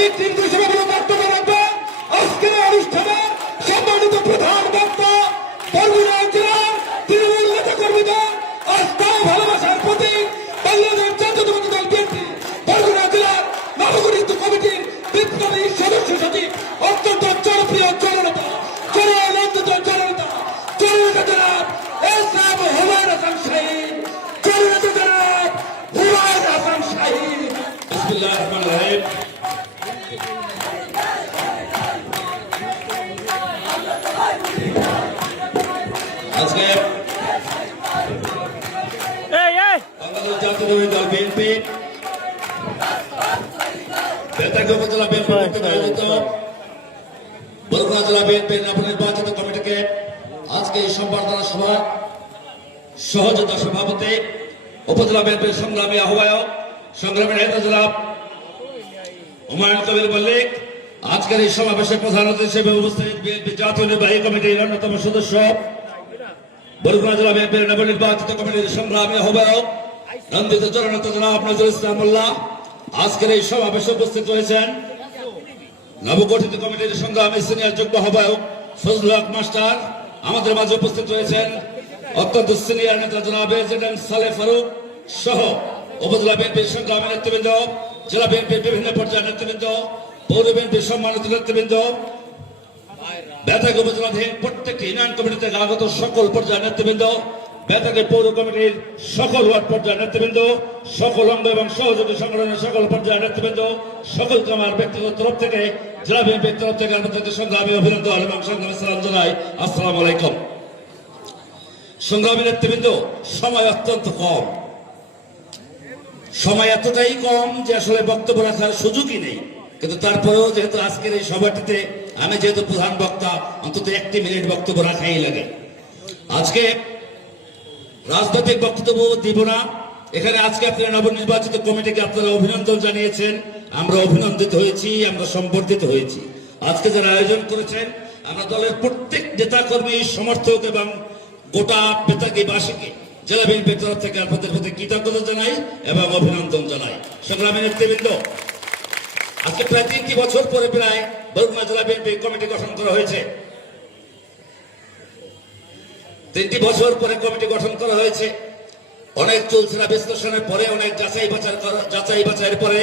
প্রতীক নির্দেশনা বক্তব্য রাখবেন আজকের অনুষ্ঠানে সম্মানিত প্রধান বক্তা বরগুনা জেলার তৃণমূল নেতা কর্মীদের আস্থা ও ভালোবাসার প্রতীক বাংলাদেশ জাতীয়তাবাদী দল বিএনপি বরগুনা জেলার নবগঠিত কমিটির বিপ্লবী সদস্য সচিব অত্যন্ত জনপ্রিয় জননেতা জননেতা জনাব এসএম হুমায়ুন হাসান শাহীন জননেতা জনাব হুমায়ুন হাসান শাহীন। বিসমিল্লাহির রহমানির রহিম। আজকে বাংলাদেশ জাতীয়তাবাদী দল বিএনপি বেতাগী উপজেলা বিএনপি আয়োজিত বরগুনা জেলা বিএনপির নবনির্বাচিত কমিটিকে আজকে এই সম্বর্ধনা সভা সহযোগিতা সভাপতি উপজেলা বিএনপির সংগ্রামী আহ্বায়ক সংগ্রামী নেতা জনাব হুমায়ুন কবির মল্লিক, আজকের এই সমাবেশে প্রধান অতিথি হিসেবে উপস্থিত বিএনপি জাতীয় নির্বাহী কমিটির অন্যতম সদস্য বরগুনা জেলা বিএনপির নবনির্বাচিত কমিটির সংগ্রামী আহ্বায়ক নন্দিত জননেতা জনাব নজরুল ইসলাম মোল্লা, আজকের এই সমাবেশে উপস্থিত হয়েছেন নবগঠিত কমিটির সংগ্রামী সিনিয়র যুগ্ম আহ্বায়ক ফজলুল হক মাস্টার, আমাদের মাঝে উপস্থিত রয়েছেন অত্যন্ত সিনিয়র নেতা জনাব এজেডেন্ট সালেহ ফারুক সহ উপজেলা বিএনপির সংগ্রামী নেতৃবৃন্দ, জেলা বিএনপির বিভিন্ন পর্যায়ের নেতৃবৃন্দ, পৌর বিএনপির সম্মানিত নেতৃবৃন্দ, বেতাগী উপজেলাধীন প্রত্যেকটি ইউনিয়ন কমিটি থেকে আগত সকল পর্যায়ের নেতৃবৃন্দ, বেতাগী পৌর কমিটির সকল ওয়ার্ড পর্যায়ের নেতৃবৃন্দ, সকল অঙ্গ এবং সহযোগী সংগঠনের সকল পর্যায়ের নেতৃবৃন্দ, সকলকে আমার ব্যক্তিগত তরফ থেকে জেলা বিএনপির তরফ থেকে আপনাদের সংগ্রামী অভিনন্দন এবং সংগ্রামী সালাম জানাই। আসসালামু আলাইকুম। সংগ্রামী নেতৃবৃন্দ, সময় অত্যন্ত কম, সময় এতটাই কম যে আসলে বক্তব্য রাখার সুযোগই নেই, কিন্তু তারপরেও যেহেতু আজকের এই সভাটিতে আমি যেহেতু প্রধান বক্তা, অন্তত 1 মিনিট বক্তব্য রাখাই লাগে। আজকে রাজনৈতিক বক্তব্য দিব না, এখানে আজকে আপনারা নবনির্বাচিত কমিটিকে আপনারা অভিনন্দন জানিয়েছেন, আমরা অভিনন্দিত হয়েছি, আমরা সম্বর্ধিত হয়েছি। আজকে যারা আয়োজন করেছেন আমরা দলের প্রত্যেক নেতা কর্মী সমর্থক এবং গোটা বেতাগীবাসীকে জেলা বিএনপির তরফ থেকে আপনাদের প্রতি কৃতজ্ঞতা জানাই এবং অভিনন্দন জানাই। সংগ্রামী নেতৃবৃন্দ, আজকে প্রায় 3টি বছর পরে প্রায় বরগুনা জেলা বিএনপি কমিটি গঠন করা হয়েছে। 3টি বছর পরে কমিটি গঠন করা হয়েছে। অনেক চলছিল বিশ্লেষণের পরে, অনেক যাচাই বাছাইয়ের পরে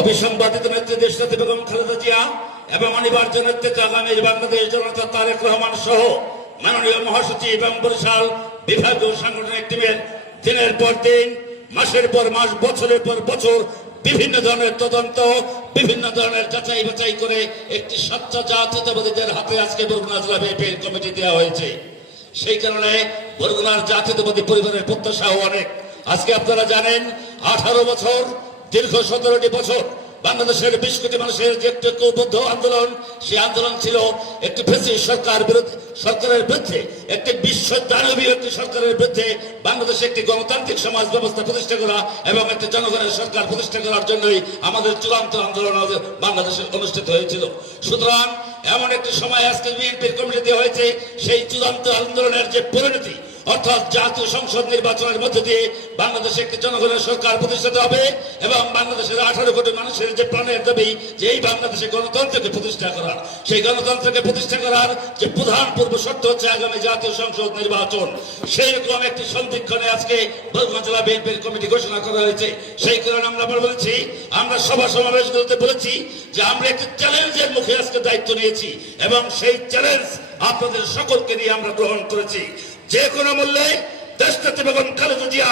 অবিসংবাদিত নেত্রী দেশনেত্রী বেগম খালেদা জিয়া এবং অনিবার্য নেতৃত্বে আগামী বাংলাদেশ জনতা তারেক রহমান সহ মাননীয় মহাসচিব এবং বরিশাল বিভাগীয় সাংগঠনিক টিমের দিনের পর দিন, মাসের পর মাস, বছরের পর বছর বিভিন্ন ধরনের তদন্ত, বিভিন্ন ধরনের যাচাই বাছাই করে একটি স্বচ্ছ জাতীয়তাবাদীদের হাতে আজকে বরগুনা জেলা বিএনপির কমিটি দেওয়া হয়েছে। সেই কারণে বরগুনার জাতীয়তাবাদী পরিবারের প্রত্যাশাও অনেক। আজকে আপনারা জানেন 18 বছর, দীর্ঘ 17টি বছর বাংলাদেশের 20 কোটি মানুষের যে একটি ঐক্যবদ্ধ আন্দোলন, সেই আন্দোলন ছিল একটি ফ্যাসিস্ট সরকারের বিরুদ্ধে, একটি বিশ্ব দানবীয় একটি সরকারের বিরুদ্ধে বাংলাদেশে একটি গণতান্ত্রিক সমাজ ব্যবস্থা প্রতিষ্ঠা করা এবং একটি জনগণের সরকার প্রতিষ্ঠা করার জন্যই আমাদের চূড়ান্ত আন্দোলন বাংলাদেশে অনুষ্ঠিত হয়েছিল। সুতরাং এমন একটি সময় আজকে বিএনপির কমিটি দেওয়া হয়েছে, সেই চূড়ান্ত আন্দোলনের যে পরিণতি, অর্থাৎ জাতীয় সংসদ নির্বাচনের মধ্য দিয়ে বাংলাদেশে একটি জনগণের সরকার প্রতিষ্ঠিত হবে এবং বাংলাদেশের 18 কোটি মানুষের যে প্রাণের দাবি যে এই বাংলাদেশে গণতন্ত্রকে প্রতিষ্ঠা করার, সেই গণতন্ত্রকে প্রতিষ্ঠা করার যে প্রধান পূর্ব শর্ত হচ্ছে আগামী জাতীয় সংসদ নির্বাচন। সেই রকম একটি সন্ধিক্ষণে আজকে বরগুনা জেলা বিএনপির কমিটি ঘোষণা করা হয়েছে। সেই কারণে আমরা বলেছি, আমরা সভা সমাবেশগুলোতে বলেছি যে আমরা একটি চ্যালেঞ্জের মুখে আজকে দায়িত্ব নিয়েছি এবং সেই চ্যালেঞ্জ আপনাদের সকলকে নিয়ে আমরা গ্রহণ করেছি। যে কোনো মূল্যে দেশনেত্রী বেগম খালেদা জিয়া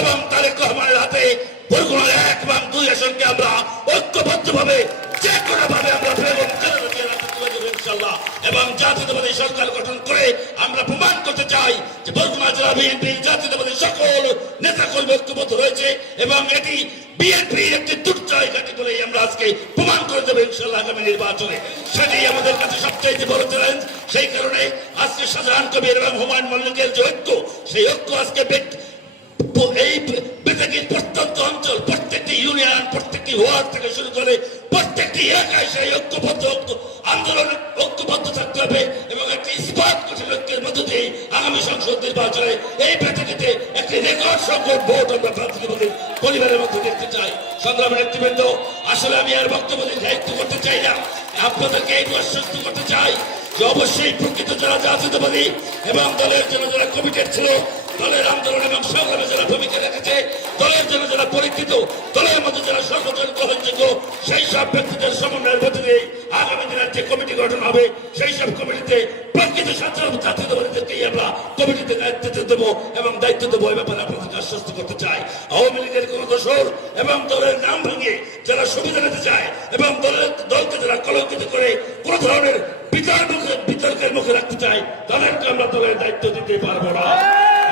এবং তারেক রহমানের হাতে বরগুনার 1 এবং 2 আসনকে আমরা ঐক্যবদ্ধভাবে যে কোনো ভাবে আমরা বেগম খালেদা জিয়ার হাতে তুলে দেব ইনশাআল্লাহ এবং জাতীয়তাবাদী সরকার গঠন করে আমরা প্রমাণ করতে চাই যে বরগুনা জেলা বিএনপি জাতীয়তাবাদী সকল নেতা কর্মী ঐক্যবদ্ধ রয়েছে এবং এটি বিএনপি একটি দুর্জয় ঘাঁটি বলে আমরা আজকে প্রমাণ করে দেবো ইনশাআল্লাহ আগামী নির্বাচনে। সেটাই আমাদের কাছে সবচেয়ে বড় চ্যালেঞ্জ। সেই কারণে আজকে শাহজাহান কবির এবং হুমায়ুন মল্লিকের যে ঐক্য, সেই ঐক্য আজকে এই বেতাগীর প্রত্যন্ত অঞ্চল, প্রত্যেকটি ইউনিয়ন, প্রত্যেকটি ওয়ার্ড থেকে শুরু করে প্রত্যেকটি এলাকায় সেই ঐক্যবদ্ধ আন্দোলন ঐক্যবদ্ধ থাকতে হবে এবং একটি ইস্পাত কঠিন ঐক্যের মধ্য দিয়ে আগামী সংসদ নির্বাচনে এই বেতাগীতে একটি রেকর্ড বিরাট সংখ্যক ভোট আমরা প্রার্থীদের পরিবারের মধ্যে দেখতে চাই। সংগ্রামী নেতৃবৃন্দ, আসলে আমি আর বক্তব্য দায়িত্ব করতে চাই না, আপনাদেরকে এই আশ্বস্ত করতে চাই যে অবশ্যই প্রকৃত যারা জাতীয়তাবাদী এবং দলের জন্য যারা কমিটেড ছিল, দলের আন্দোলন এবং সংগ্রামে যারা ভূমিকা রেখেছে, দলের জন্য যারা পরীক্ষিত, দলের মধ্যে যারা সর্বজন গ্রহণযোগ্য, সেই সব ব্যক্তিদের সমন্বয়ের মধ্যে দিয়ে আগামী দিনের যে কমিটি গঠন হবে, সেই সব কমিটিতে প্রকৃত জাতীয়তাবাদীদেরকেই আমরা কমিটিতে নেতৃত্ব দেবো এবং দায়িত্ব দেবো। এই ব্যাপারে আপনাদেরকে আশ্বস্ত করতে চাই, আওয়ামী লীগের কোন দোষর এবং দলের নাম ভেঙে যারা সুবিধা নিতে চায় এবং দলকে যারা কলঙ্কিত করে কোন ধরনের বিতর্কের মুখে রাখতে চায়, তাদেরকে আমরা দলের দায়িত্ব দিতে পারবো না।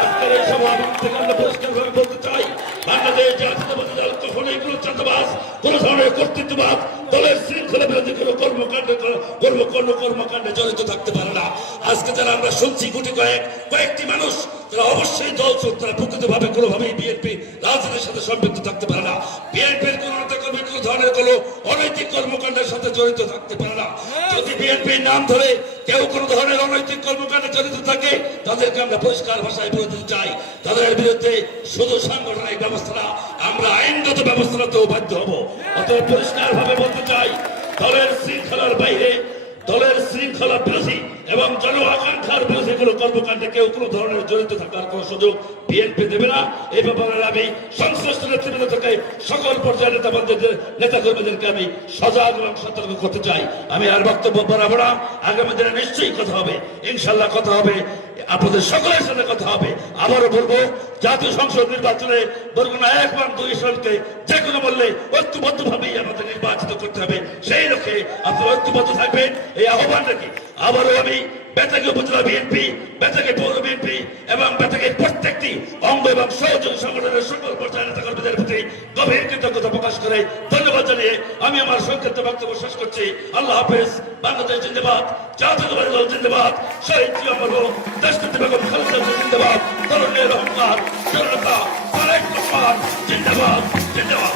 আজকের এই সভা থেকে আমরা পরিষ্কারভাবে বলতে চাই, বাংলাদেশ জাতীয়তাবাদী দল কখনোই কোন চাঁদাবাজ, কোন ধরনের কর্তৃত্ববাদ, দলের শৃঙ্খলা বিরোধী কোন কর্মকাণ্ডে জড়িত থাকতে পারে না। আজকে যারা আমরা শুনছি কয়েকটি মানুষ যারা অবশ্যই দল চোর, তারা প্রকৃতভাবে কোনোভাবেই বিএনপি রাজনীতির সাথে সম্পৃক্ত থাকতে পারে না। বিএনপির কোন নেতাকর্মী কোন ধরনের কোন অনৈতিক কর্মকাণ্ডের সাথে জড়িত থাকতে পারে না। যদি বিএনপির নাম ধরে কেউ কোন ধরনের অনৈতিক কর্মকাণ্ডে জড়িত থাকে, তাদেরকে আমরা পরিষ্কার ভাষায় বলে দিতে চাই, তাদের বিরুদ্ধে শুধু সাংগঠনিক ব্যবস্থা না, আমরা আইনগত ব্যবস্থাতেও বাধ্য হব। অতএব পরিষ্কার ভাবে বলতে চাই, দলের শৃঙ্খলার বাইরে, দলের শৃঙ্খলা বিরোধী এবং জন আকাঙ্ক্ষার বিরোধী কোন কর্মকাণ্ডে কেউ কোন ধরনের জড়িত থাকার কোন সুযোগ বিএনপি দেবে না। এই ব্যাপারে আমি সংশ্লিষ্ট নেতৃবৃন্দ থেকে সকল পর্যায়ের নেতাকর্মীদেরকে আমি সজাগ এবং সতর্ক করতে চাই। আমি আর বক্তব্য বাড়াবো না, আগামী দিনে নিশ্চয়ই কথা হবে, ইনশাল্লাহ কথা হবে, আপনাদের সকলের সাথে কথা হবে। আবারও বলবো, জাতীয় সংসদ নির্বাচনে বরগুনা 1 এবং 2 আসনকে যে কোনো মূল্যে ঐক্যবদ্ধভাবেই আমাদের নির্বাচিত করতে হবে। সেই লক্ষ্যে আপনারা ঐক্যবদ্ধ থাকবেন, এই আহ্বান রেখে আবারও আমি বেতাগী উপজেলা বিএনপি, বেতাগী পৌর বিএনপি এবং বেতাগীর প্রত্যেকটি অঙ্গ এবং সহযোগী সংগঠনের সকল পর্যায়ের নেতাকর্মীদের প্রতি গভীর কৃতজ্ঞতা প্রকাশ করে ধন্যবাদ জানিয়ে আমি আমার সংক্ষিপ্ত বক্তব্য শেষ করছি। আল্লাহ হাফেজ। বাংলাদেশ জিন্দাবাদ, জাতীয়তাবাদী দল জিন্দাবাদ, শহীদ জিয়া মরহুম দেশনেত্রী বেগম খালেদা জিয়া জিন্দাবাদ, তরুণের অহংকার, জনতা তারেক রহমান জিন্দাবাদ, জিন্দাবাদ।